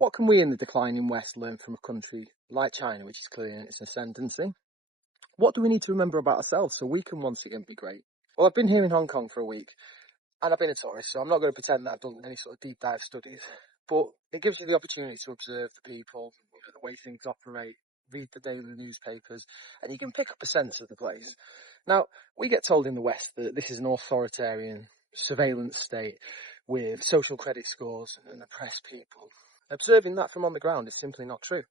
What can we in the declining West learn from a country like China, which is clearly in its ascendancy? What do we need to remember about ourselves so we can once again be great? Well, I've been here in Hong Kong for a week, and I've been a tourist, so I'm not going to pretend that I've done any sort of deep dive studies, but it gives you the opportunity to observe the people, the way things operate, read the daily newspapers, and you can pick up a sense of the place. Now, we get told in the West that this is an authoritarian surveillance state with social credit scores and oppressed people. Observing that from on the ground is simply not true.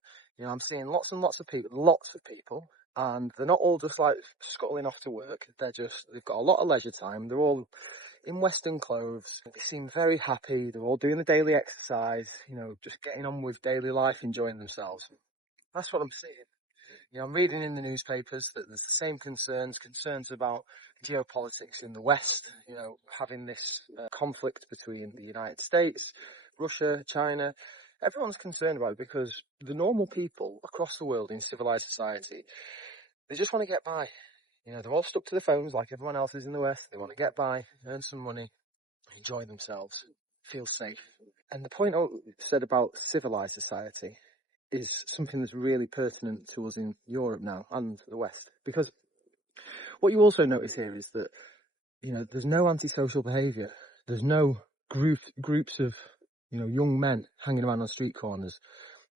I'm seeing lots and lots of people, and they're not all just like scuttling off to work. They've got a lot of leisure time. They're all in Western clothes. They seem very happy. They're all doing the daily exercise, just getting on with daily life, enjoying themselves. That's what I'm seeing. I'm reading in the newspapers that there's the same concerns about geopolitics in the West, having this conflict between the United States, Russia, China. Everyone's concerned about it because the normal people across the world in civilized society, they just want to get by. They're all stuck to their phones like everyone else is in the West. They want to get by, earn some money, enjoy themselves, feel safe. And the point I said about civilized society is something that's really pertinent to us in Europe now and the West. Because what you also notice here is that, there's no antisocial behaviour. There's no groups of, young men hanging around on street corners,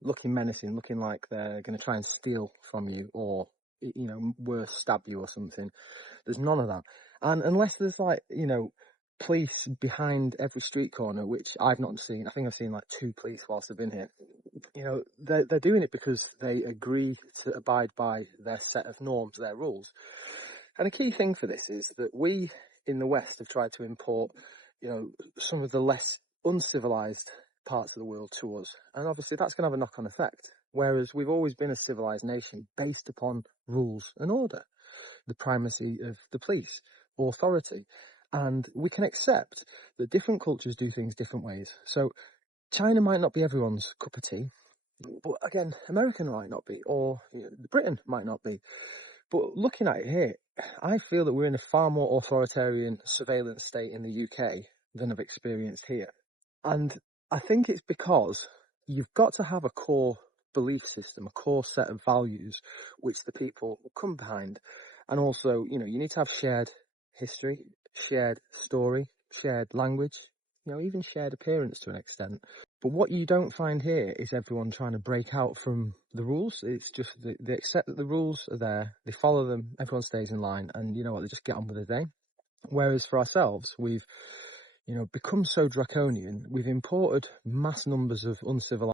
looking menacing, looking like they're going to try and steal from you or, worse, stab you or something. There's none of that. And unless there's police behind every street corner, which I've not seen. I think I've seen like 2 police whilst I've been here. They're doing it because they agree to abide by their set of norms, their rules. And a key thing for this is that we in the West have tried to import, some of the less uncivilized parts of the world to us. And obviously that's going to have a knock-on effect. Whereas we've always been a civilized nation based upon rules and order, the primacy of the police, authority. And we can accept that different cultures do things different ways. So China might not be everyone's cup of tea, but again, America might not be, or Britain might not be. But looking at it here, I feel that we're in a far more authoritarian surveillance state in the UK than I've experienced here. And I think it's because you've got to have a core belief system, a core set of values, which the people will come behind. And also, you need to have shared history, shared story, shared language, even shared appearance to an extent. But what you don't find here is everyone trying to break out from the rules. It's just they accept that the rules are there, they follow them, everyone stays in line, and you know what, they just get on with the day. Whereas for ourselves, we've become so draconian, we've imported mass numbers of uncivilized